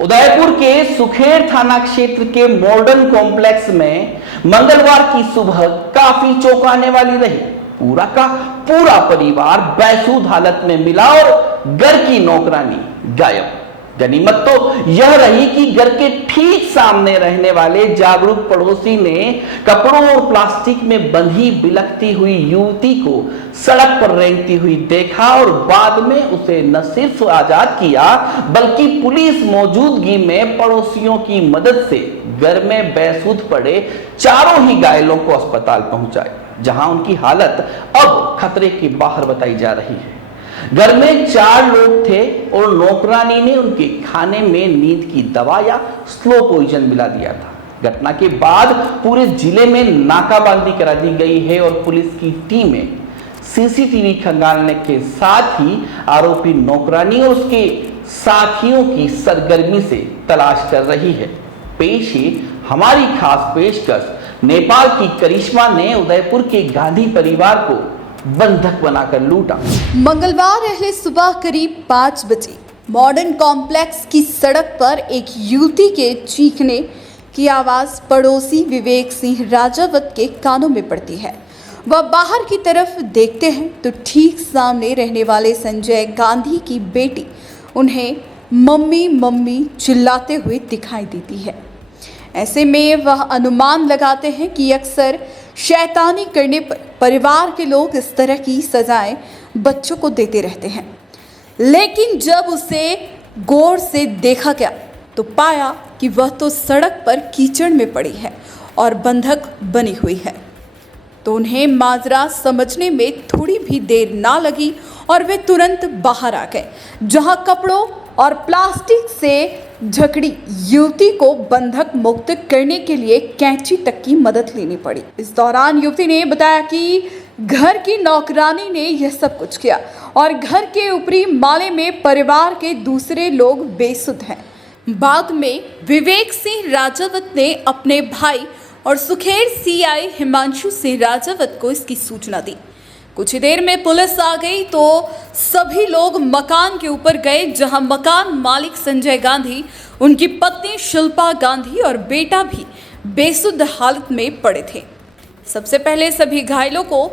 उदयपुर के सुखेर थाना क्षेत्र के मॉडर्न कॉम्प्लेक्स में मंगलवार की सुबह काफी चौंकाने वाली रही। पूरा का पूरा परिवार बेसुध हालत में मिला और घर की नौकरानी गायब। गनीमत तो यह रही कि घर के ठीक सामने रहने वाले जागरूक पड़ोसी ने कपड़ों और प्लास्टिक में बंधी बिलखती हुई युवती को सड़क पर रेंगती हुई देखा और बाद में उसे न सिर्फ आजाद किया बल्कि पुलिस मौजूदगी में पड़ोसियों की मदद से घर में बेसुध पड़े चारों ही घायलों को अस्पताल पहुंचाए, जहां उनकी हालत अब खतरे के बाहर बताई जा रही है। घर में 4 लोग थे और नौकरानी ने उनके खाने में नींद की दवा या स्लो पॉइजन मिला दिया था। घटना के बाद पूरे जिले में नाकाबंदी करा दी गई है और पुलिस की टीमें सीसीटीवी खंगालने के साथ ही आरोपी नौकरानी और उसके साथियों की सरगर्मी से तलाश कर रही है। पेश है हमारी खास पेशकश। नेपाल की करिश्मा ने उदयपुर के गांधी परिवार को बंधक बनाकर लूटा। मंगलवार अहले सुबह करीब 5 बजे मॉडर्न कॉम्प्लेक्स की सड़क पर एक युवती के चीखने की आवाज पड़ोसी विवेक सिंह राजावत के कानों में पड़ती है। वह बाहर की तरफ देखते हैं तो ठीक सामने रहने वाले संजय गांधी की बेटी उन्हें मम्मी मम्मी चिल्लाते हुए दिखाई देती है। ऐसे में वह अनुमान लगाते हैं कि अक्सर शैतानी करने पर परिवार के लोग इस तरह की सजाएं बच्चों को देते रहते हैं। लेकिन जब उसे गौर से देखा गया तो पाया कि वह तो सड़क पर कीचड़ में पड़ी है और बंधक बनी हुई है। तो उन्हें माजरा समझने में थोड़ी भी देर ना लगी और वे तुरंत बाहर आ गए, जहां कपड़ों और प्लास्टिक से जकड़ी युवती को बंधक मुक्त करने के लिए कैंची तक की मदद लेनी पड़ी। इस दौरान युवती ने बताया कि घर की नौकरानी ने यह सब कुछ किया और घर के ऊपरी माले में परिवार के दूसरे लोग बेसुध हैं। बाद में विवेक सिंह राजावत ने अपने भाई और सुखेर सीआई हिमांशु सिंह राजावत को इसकी सूचना दी। कुछ ही देर में पुलिस आ गई तो सभी लोग मकान के ऊपर गए, जहां मकान मालिक संजय गांधी, उनकी पत्नी शिल्पा गांधी और बेटा भी बेसुध हालत में पड़े थे। सबसे पहले सभी घायलों को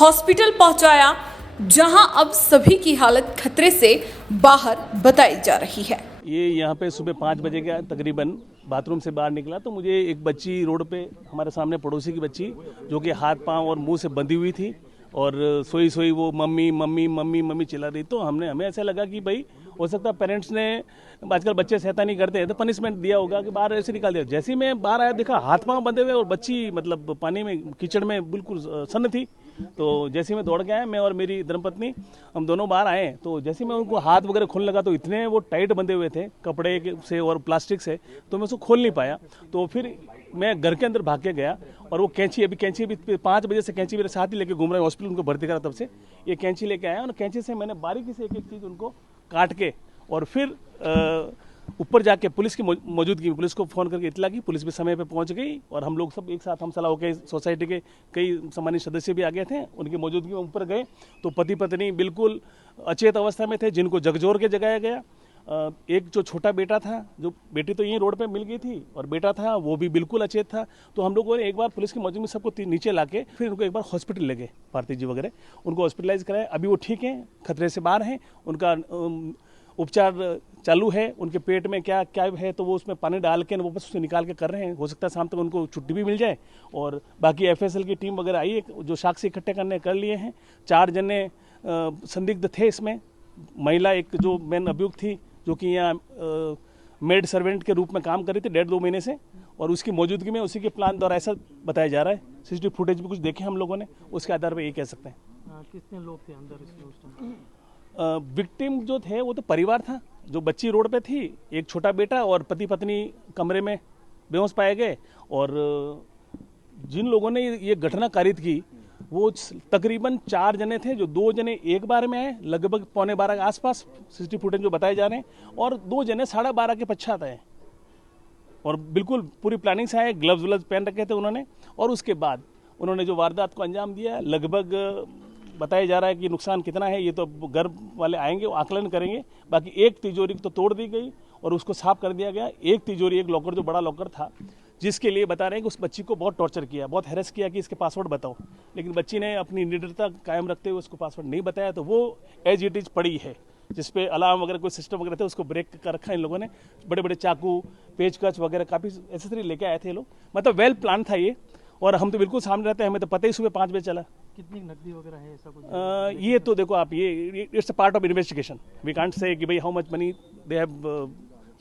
हॉस्पिटल पहुंचाया, जहां अब सभी की हालत खतरे से बाहर बताई जा रही है। ये यहाँ पे सुबह 5 बजे का तकरीबन बाथरूम से बाहर निकला तो मुझे एक बच्ची रोड पे, हमारे सामने पड़ोसी की बच्ची, जो कि हाथ पांव और मुंह से बंधी हुई थी और सोई सोई वो मम्मी मम्मी मम्मी मम्मी चिल्ला रही। तो हमें ऐसा लगा कि भाई हो सकता है पेरेंट्स ने, आजकल बच्चे शैतानी करते हैं तो पनिशमेंट दिया होगा कि बाहर ऐसे निकाल दिया। जैसे ही मैं बाहर आया देखा हाथ पांव बंधे हुए और बच्ची मतलब पानी में कीचड़ में बिल्कुल सन्न थी। तो जैसे ही मैं दौड़ के आया, मैं और मेरी धर्मपत्नी हम दोनों बाहर आए, तो जैसे मैं उनको हाथ वगैरह खोलने लगा तो इतने वो टाइट बंधे हुए थे कपड़े से और प्लास्टिक से, तो मैं उसको खोल नहीं पाया। तो फिर मैं घर के अंदर भाग के गया और वो कैंची अभी 5 बजे से कैंची मेरे साथ ही लेके घूम रहे हैं, हॉस्पिटल उनको भर्ती करा, तब से ये कैंची लेके आया और कैंची से मैंने बारीकी से एक एक चीज़ उनको काट के और फिर ऊपर जाके पुलिस की मौजूदगी में पुलिस को फ़ोन करके इतला की। पुलिस भी समय पे पहुंच गई और हम लोग सब एक साथ हम सलाह होकर सोसाइटी के कई सम्मानित सदस्य भी आ गए थे, उनकी मौजूदगी में ऊपर गए तो पति पत्नी बिल्कुल अचेत अवस्था में थे, जिनको झकझोर के जगाया गया। एक जो छोटा बेटा था, जो बेटी तो यहीं रोड पे मिल गई थी और बेटा था वो भी बिल्कुल अचेत था। तो हम लोगों ने एक बार पुलिस की मौजूदगी में सबको नीचे लाके फिर उनको एक बार हॉस्पिटल ले गए, भारती जी वगैरह, उनको हॉस्पिटलाइज कराया। अभी वो ठीक हैं, खतरे से बाहर हैं, उनका उपचार चालू है। उनके पेट में क्या क्या है तो वो उसमें पानी डाल के वापस उसे निकाल के कर रहे हैं। हो सकता है शाम तक उनको छुट्टी भी मिल जाए। और बाकी एफएसएल की टीम वगैरह आई है, जो साक्ष्य इकट्ठे करने कर लिए हैं। 4 जने संदिग्ध थे इसमें। महिला एक जो मेन अभियुक्त थी, जो कि यहाँ मेड सर्वेंट के रूप में काम कर रही थी 1.5-2 महीने से, और उसकी मौजूदगी में उसी के प्लान द्वारा ऐसा बताया जा रहा है। सीसीटीवी फुटेज भी कुछ देखे हम लोगों ने, उसके आधार पर ये कह सकते हैं। कितने लोग थे अंदर इसमें? विक्टिम जो थे वो तो परिवार था, जो बच्ची रोड पे थी, एक छोटा बेटा और पति पत्नी कमरे में बेहोश पाए गए। और जिन लोगों ने ये घटना कारित की वो तकरीबन 4 जने थे, जो 2 जने एक बार में आए लगभग 11:15 के आसपास, सीसीटीवी फुटेज जो बताए जा रहे हैं, और 2 जने 12:30 के पश्चात आए और बिल्कुल पूरी प्लानिंग से आए, ग्लव्स पहन रखे थे उन्होंने। और उसके बाद उन्होंने जो वारदात को अंजाम दिया, लगभग बताया जा रहा है कि नुकसान कितना है ये तो घर वाले आएंगे, वो आकलन करेंगे। बाकी एक तिजोरी तो तोड़ दी गई और उसको साफ कर दिया गया। एक तिजोरी, एक लॉकर जो बड़ा लॉकर था, जिसके लिए बता रहे हैं कि उस बच्ची को बहुत टॉर्चर किया, बहुत हैरेस किया कि इसके पासवर्ड बताओ, लेकिन बच्ची ने अपनी निडरता कायम रखते हुए उसको पासवर्ड नहीं बताया, तो वो एज इट इज पड़ी है। जिस पे अलार्म वगैरह कोई सिस्टम वगैरह थे उसको ब्रेक कर रखा इन लोगों ने। बड़े बड़े चाकू, पेचकश वगैरह काफ़ी एसेसरी लेके आए थे ये लोग, मतलब वेल प्लान था ये। और हम तो बिल्कुल सामने रहते हैं, हमें तो पता ही सुबह 5 बजे चला। कितनी नकदी वगैरह है ऐसा कुछ? ये तो देखो आप, ये it's a part of investigation. We can't say कि भाई how much money they have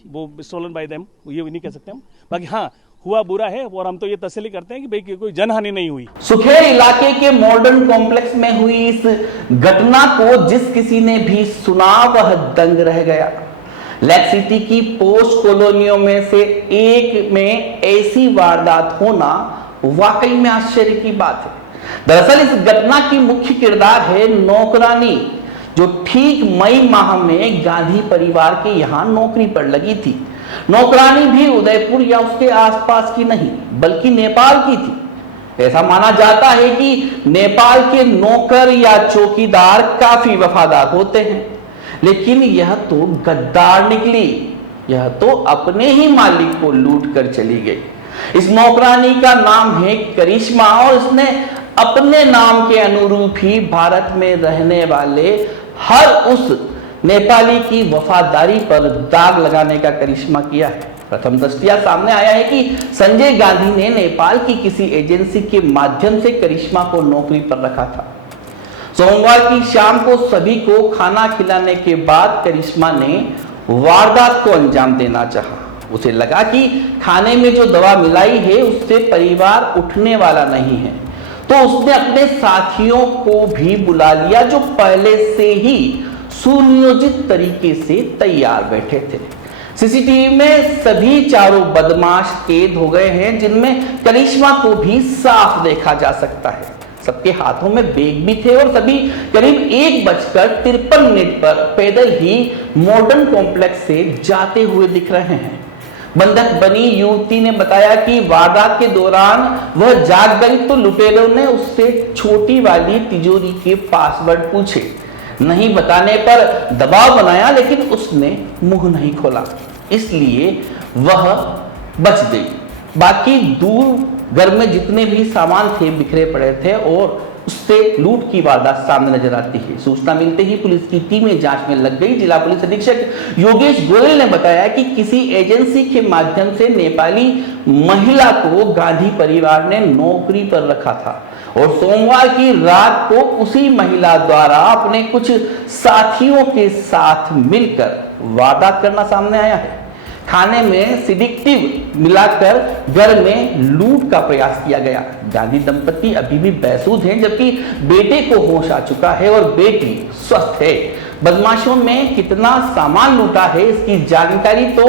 वो स्टोलन बाय देम, ये नहीं कह सकते हम। बाकी हाँ, हुआ बुरा है, और हम तो ये तसल्ली करते हैं कि भाई कोई जनहानि नहीं हुई। सुखेर इलाके के मॉडर्न कॉम्प्लेक्स में हुई इस घटना को जिस किसी ने भी सुना वह दंग रह गया। लेक सिटी की पोस्ट कॉलोनियों में से एक में ऐसी वारदात होना वाकई में आश्चर्य की बात है। दरअसल इस घटना की मुख्य किरदार है नौकरानी, जो ठीक मई माह में गांधी परिवार के यहां नौकरी पर लगी थी। नौकरानी भी उदयपुर या उसके आसपास की नहीं बल्कि नेपाल की थी। ऐसा माना जाता है कि नेपाल के नौकर या चौकीदार काफी वफादार होते हैं, लेकिन यह तो गद्दार निकली। यह तो अपने ही मालिक को लूट कर चली गई। इस नौकरानी का नाम है करिश्मा, और इसने अपने नाम के अनुरूप ही भारत में रहने वाले हर उस नेपाली की वफादारी पर दाग लगाने का करिश्मा किया है। प्रथम दृष्टया सामने आया है कि संजय गांधी ने नेपाल की किसी एजेंसी के माध्यम से करिश्मा को नौकरी पर रखा था। सोमवार की शाम को सभी को खाना खिलाने के बाद करिश्मा ने वारदात को अंजाम देना चाहा। उसे लगा कि खाने में जो दवा मिलाई है उससे परिवार उठने वाला नहीं है, तो उसने अपने साथियों को भी बुला लिया जो पहले से ही सुनियोजित तरीके से तैयार बैठे थे। सीसीटीवी में सभी चारों बदमाश कैद हो गए हैं, जिनमें करिश्मा को भी साफ देखा जा सकता है। सबके हाथों में बैग भी थे और सभी करीब 1:53 पर पैदल ही मॉडर्न कॉम्प्लेक्स से जाते हुए दिख रहे हैं। बंधक बनी युवती ने बताया कि वारदात के दौरान वह जाग गई तो लुटेरों ने उससे छोटी वाली तिजोरी के पासवर्ड पूछे। नहीं बताने पर दबाव बनाया, लेकिन उसने मुंह नहीं खोला, इसलिए वह बच गई। बाकी दूर घर में जितने भी सामान थे बिखरे पड़े थे और उससे लूट की वारदात सामने नजर आती है। सूचना मिलते ही पुलिस की टीमें जांच में लग गई। जिला पुलिस अधीक्षक योगेश गोयल ने बताया कि किसी एजेंसी के माध्यम से नेपाली महिला को गांधी परिवार ने नौकरी पर रखा था और सोमवार की रात को उसी महिला द्वारा अपने कुछ साथियों के साथ मिलकर वारदात करना सामने आया है। खाने में सिडिक्टिव मिलाकर घर में लूट का प्रयास किया गया। गांधी दंपति अभी भी बेसुध हैं, जबकि बेटे को होश आ चुका है और बेटी स्वस्थ है। बदमाशों में कितना सामान लूटा है इसकी जानकारी तो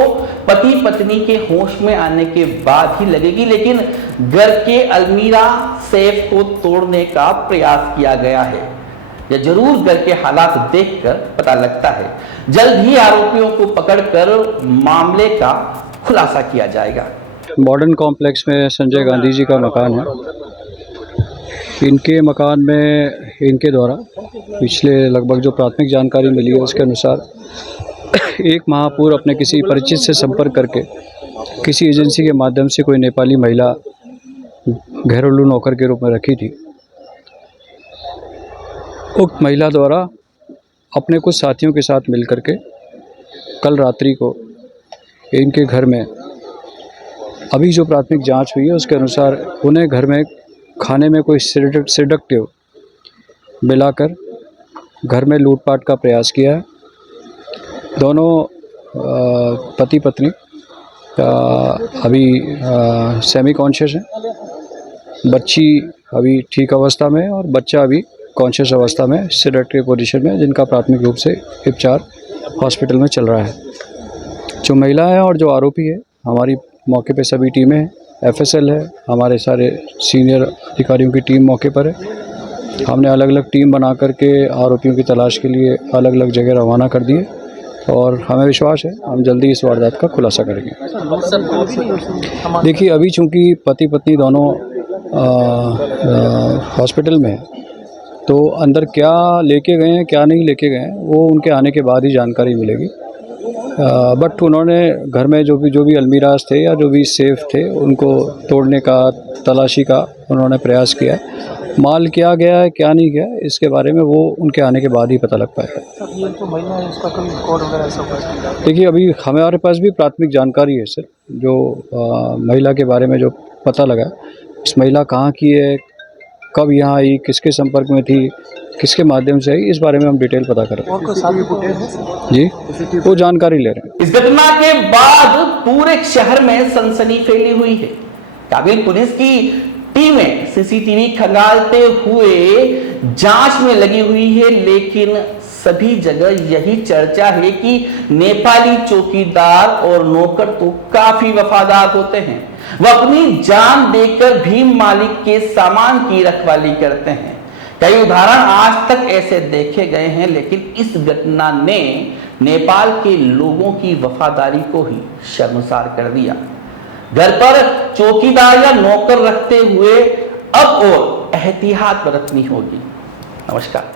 पति पत्नी के होश में आने के बाद ही लगेगी, लेकिन घर के अलमीरा सेफ को तोड़ने का प्रयास किया गया है। यह जरूर घर के हालात देखकर पता लगता है। जल्द ही आरोपियों को पकड़कर मामले का खुलासा किया जाएगा। मॉडर्न कॉम्प्लेक्स में संजय गांधी जी का मकान है। इनके मकान में इनके द्वारा पिछले लगभग जो प्राथमिक जानकारी मिली है उसके अनुसार 1 माह पूर्व अपने किसी परिचित से संपर्क करके किसी एजेंसी के माध्यम से कोई नेपाली महिला घरेलू नौकर के रूप में रखी थी। उक्त महिला द्वारा अपने कुछ साथियों के साथ मिलकर के कल रात्रि को इनके घर में, अभी जो प्राथमिक जांच हुई है उसके अनुसार उन्हें घर में खाने में कोई सिडक्टिव मिलाकर घर में लूटपाट का प्रयास किया है। दोनों पति पत्नी अभी सेमी कॉन्शियस हैं। बच्ची अभी ठीक अवस्था में है और बच्चा अभी कॉन्शियस अवस्था में सिडक्टिव पोजीशन में, जिनका प्राथमिक रूप से उपचार हॉस्पिटल में चल रहा है। जो महिला है और जो आरोपी है, हमारी मौके पे सभी टीमें हैं, एफएसएल है, हमारे सारे सीनियर अधिकारियों की टीम मौके पर है। हमने अलग अलग टीम बना करके आरोपियों की तलाश के लिए अलग अलग जगह रवाना कर दिए और हमें विश्वास है हम जल्दी इस वारदात का खुलासा करेंगे। देखिए, अभी चूँकि पति पत्नी दोनों हॉस्पिटल में हैं, तो अंदर क्या लेके गए हैं क्या नहीं लेके गए हैं वो उनके आने के बाद ही जानकारी मिलेगी। बट उन्होंने घर में जो भी अलमीराज थे या जो भी सेफ थे उनको तोड़ने का, तलाशी का उन्होंने प्रयास किया। माल क्या गया है क्या नहीं गया इसके बारे में वो उनके आने के बाद ही पता लग पाएगा। सर ये जो महिला है इसका कोई रिकॉर्ड वगैरह ऐसा कुछ? देखिए अभी हमारे पास भी प्राथमिक जानकारी है सर, जो महिला के बारे में जो पता लगा, इस महिला कहाँ की है, कब यहाँ आई, किसके संपर्क में थी, किसके माध्यम से आई, इस बारे में हम डिटेल पता कर रहे और कोई साथी फुटेज है? हैं जी, वो जानकारी ले रहे हैं। इस घटना के बाद पूरे शहर में सनसनी फैली हुई है। काबिल पुलिस की टीमें सीसीटीवी खंगालते हुए जांच में लगी हुई है, लेकिन सभी जगह यही चर्चा है कि नेपाली चौकीदार और नौकर तो काफी वफादार होते हैं। वह अपनी जान देकर भी मालिक के सामान की रखवाली करते हैं। कई उदाहरण आज तक ऐसे देखे गए हैं, लेकिन इस घटना ने नेपाल के लोगों की वफादारी को ही शर्मसार कर दिया। घर पर चौकीदार या नौकर रखते हुए अब और एहतियात बरतनी होगी। नमस्कार।